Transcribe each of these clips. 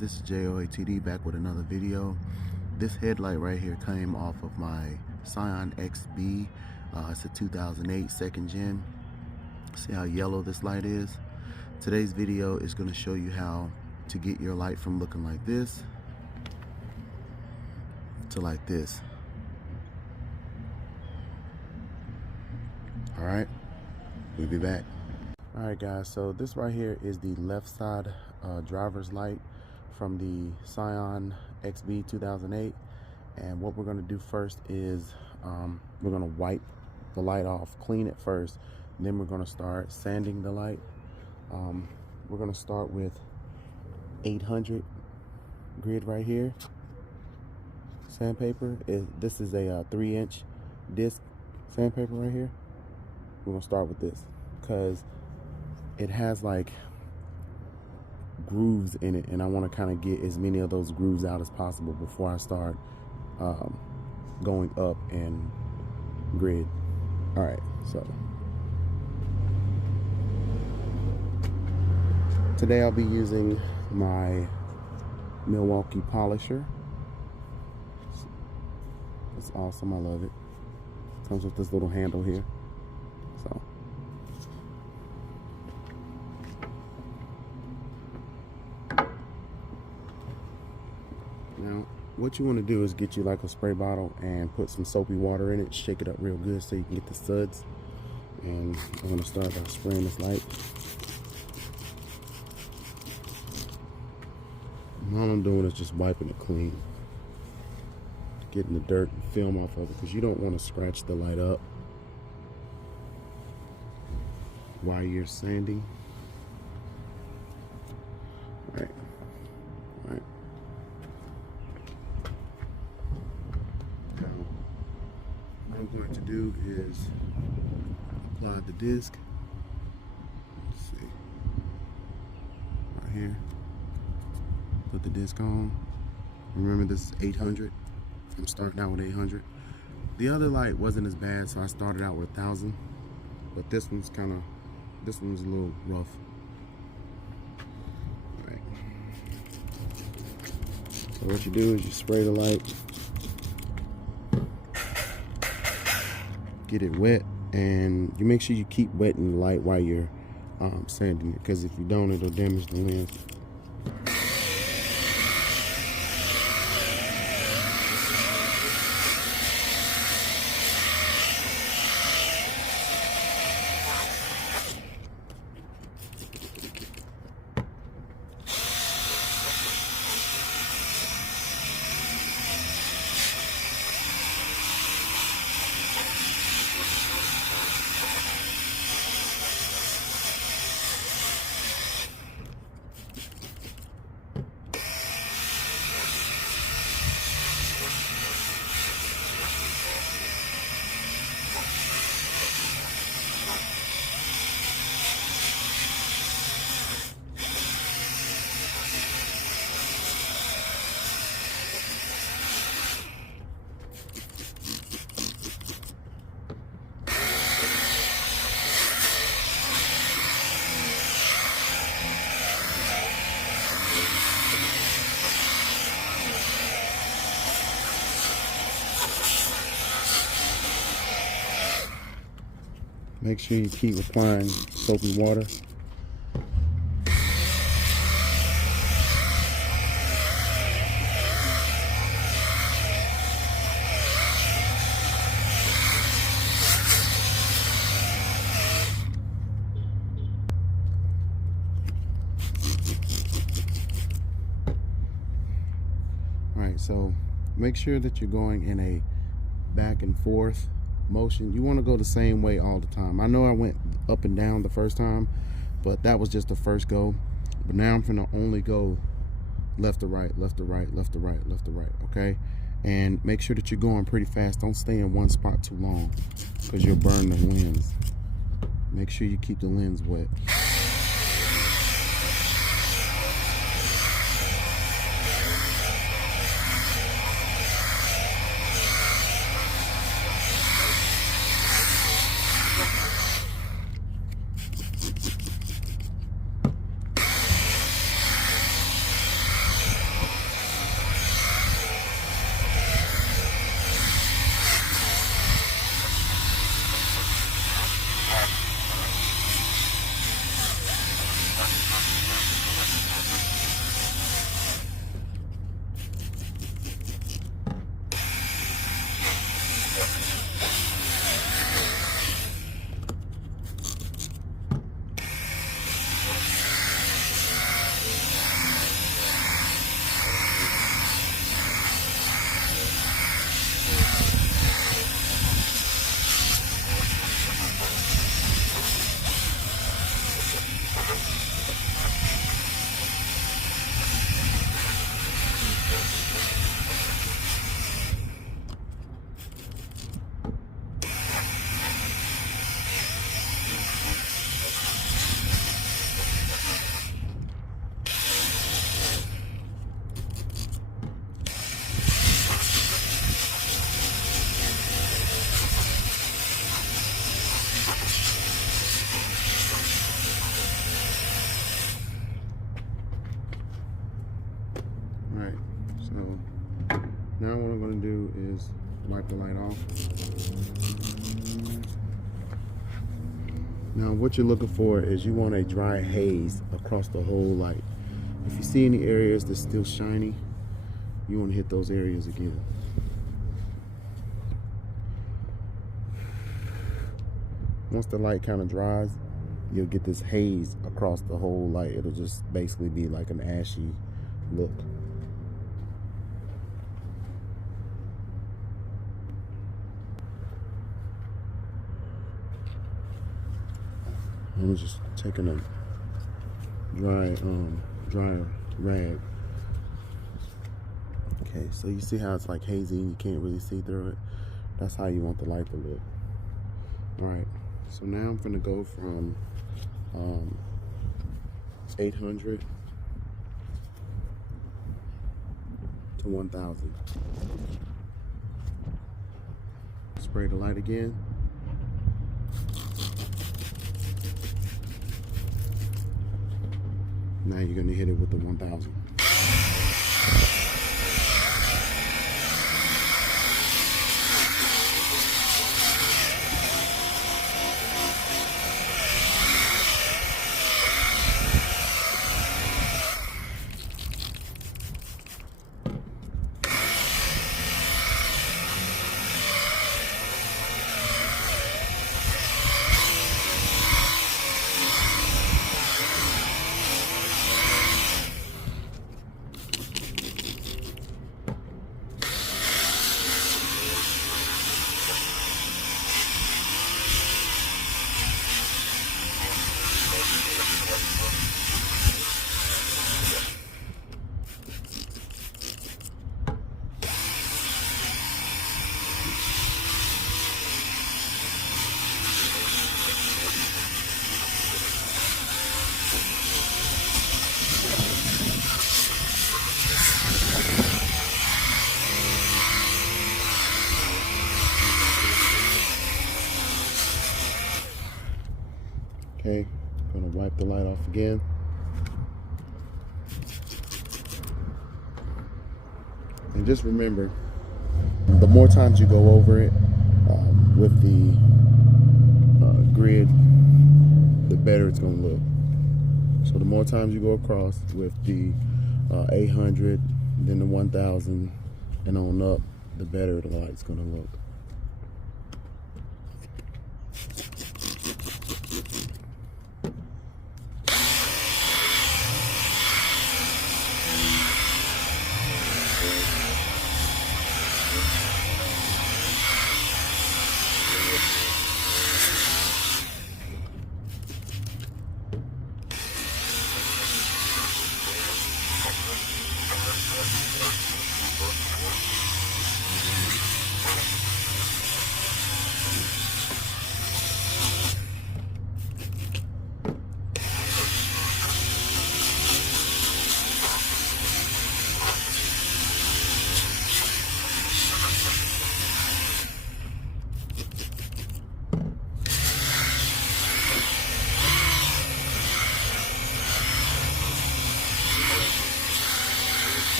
this is J.O.A.T.D back with another video. This headlight right here came off of my Scion XB. It's a 2008 second gen. See how yellow this light is? Today's video is going to show you how to get your light from looking like this to like this. Alright, we'll be back. Alright guys, so this right here is the left side driver's light from the Scion XB 2008, and what we're going to do first is we're going to wipe the light off, clean it first, and then we're going to start sanding the light. We're going to start with 800 grit right here, sandpaper. This is a 3-inch disc sandpaper right here. We're going to start with this because it has like grooves in it, and I want to kind of get as many of those grooves out as possible before I start going up and grid. All right, so today I'll be using my Milwaukee polisher. It's awesome, I love it. Comes with this little handle here. So now, what you want to do is get you like a spray bottle and put some soapy water in it, shake it up real good so you can get the suds. And I'm going to start by spraying this light. And all I'm doing is just wiping it clean, getting the dirt and film off of it, because you don't want to scratch the light up while you're sanding. All right. What I'm going to do is apply the disc. Let's see, right here. Put the disc on. Remember, this is 800. I'm starting out with 800. The other light wasn't as bad, so I started out with 1000. But this one's a little rough. All right. So what you do is you spray the light. Get it wet, and you make sure you keep wetting the light while you're sanding it, because if you don't, it'll damage the lens. Make sure you keep applying soapy water. All right, so make sure that you're going in a back and forth motion. You want to go the same way all the time. I know I went up and down the first time, but that was just the first go. But now I'm gonna only go left to right, left to right, left to right, left to right. Okay, and make sure that you're going pretty fast. Don't stay in one spot too long, because you'll burn the lens. Make sure you keep the lens wet. do is wipe the light off. Now what you're looking for is you want a dry haze across the whole light. If you see any areas that's still shiny, you want to hit those areas again. Once the light kind of dries, you'll get this haze across the whole light. It'll just basically be like an ashy look. I'm just taking a dry rag. Okay, so you see how it's like hazy and you can't really see through it? That's how you want the light to look. All right, so now I'm gonna go from 800 to 1000. Spray the light again. Now you're gonna hit it with the 1000. Okay, gonna wipe the light off again. And just remember, the more times you go over it with the grid, the better it's gonna look. So the more times you go across with the 800, then the 1000, and on up, the better the light's gonna look.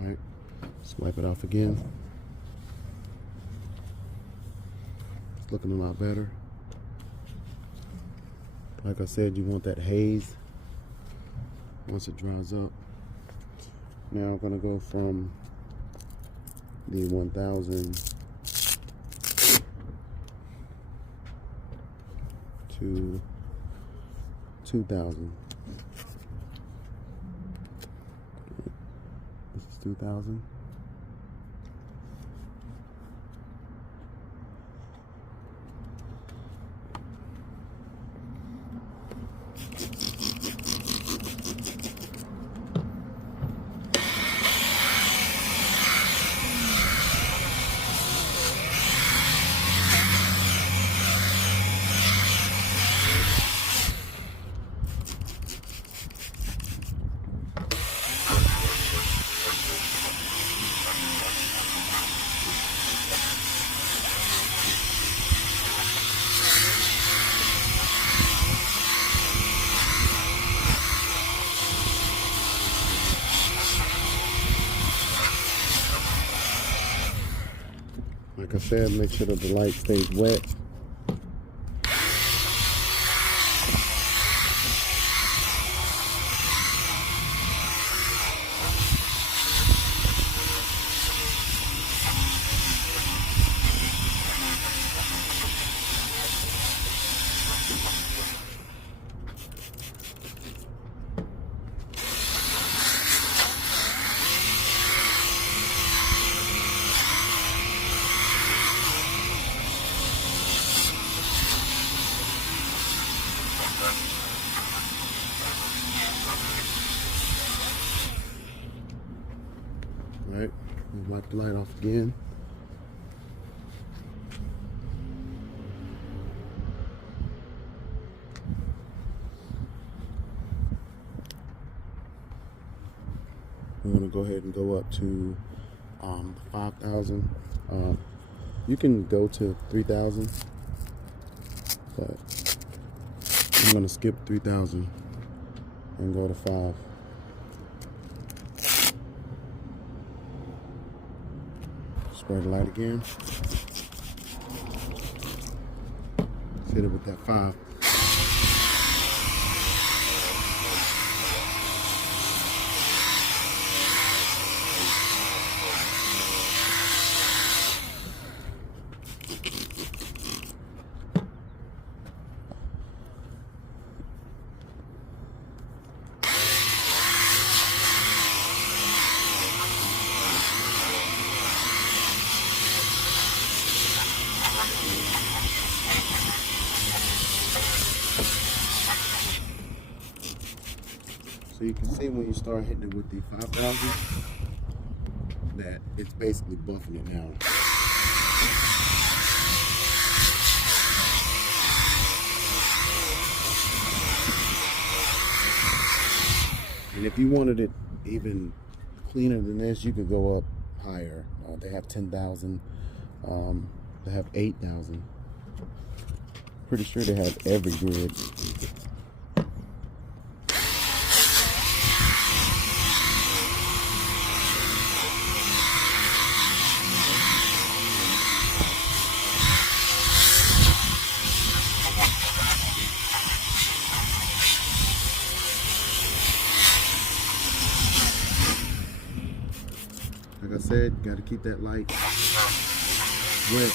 Alright, let's wipe it off again. It's looking a lot better. Like I said, you want that haze once it dries up. Now I'm gonna go from the 1000 to 2000. This is 2000. Like I said, make sure that the light stays wet. Right, wipe the light off again. We're gonna go ahead and go up to 5,000. You can go to 3,000, but I'm gonna skip 3,000 and go to 5. Spray the light again. Hit it with that 5. So you can see when you start hitting it with the 5,000 that it's basically buffing it now. And if you wanted it even cleaner than this, you could go up higher. They have 10,000. They have 8,000. Pretty sure they have every grid. Like I said, you got to keep that light wet.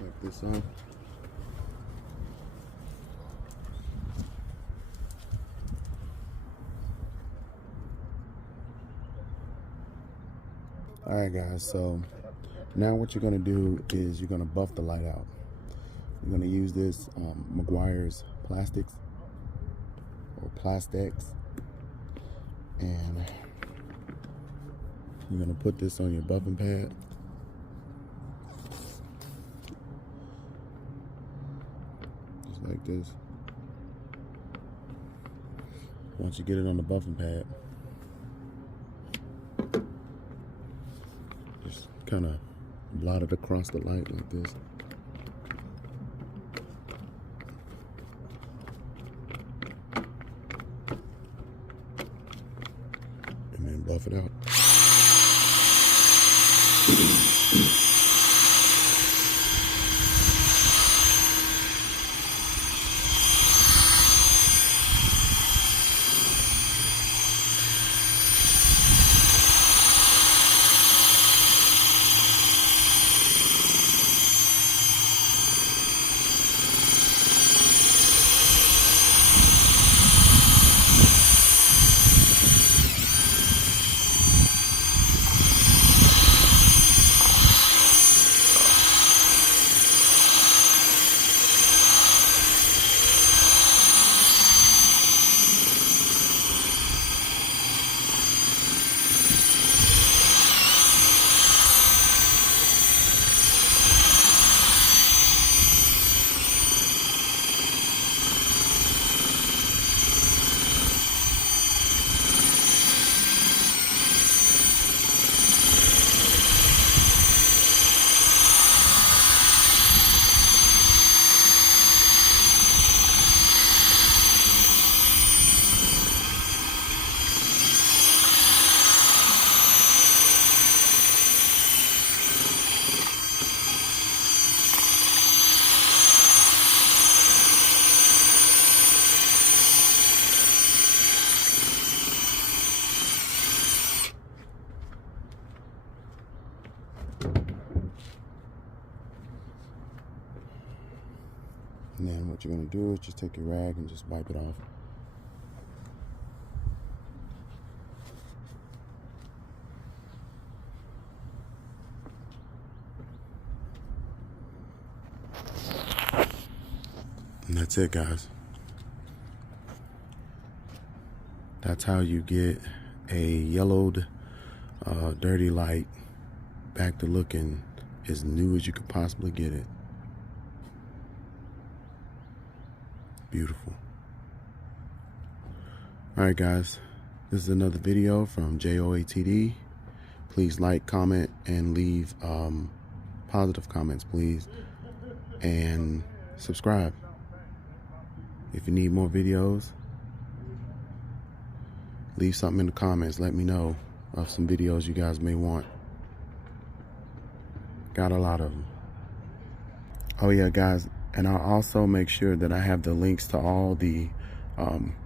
Wipe this off. Alright guys, so now what you're going to do is you're going to buff the light out. You're going to use this Meguiar's plastics or plastics, and you're going to put this on your buffing pad. Just like this. Once you get it on the buffing pad, just kind of blot it across the light like this. And then buff it out. you're going to do is just take your rag and just wipe it off. And that's it, guys. That's how you get a yellowed, dirty light back to looking as new as you could possibly get it. Beautiful. Alright guys, this is another video from J.O.A.T.D. Please like, comment, and leave positive comments, please. And subscribe. If you need more videos, leave something in the comments. Let me know of some videos you guys may want. Got a lot of them. Oh yeah, guys, and I'll also make sure that I have the links to all the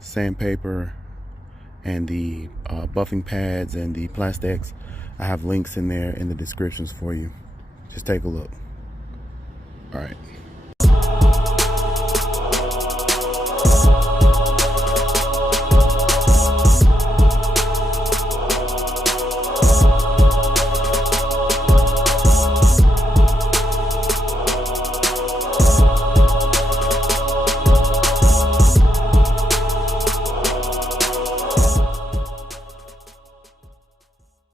sandpaper and the buffing pads and the plastics. I have links in there in the descriptions for you. Just take a look. All right.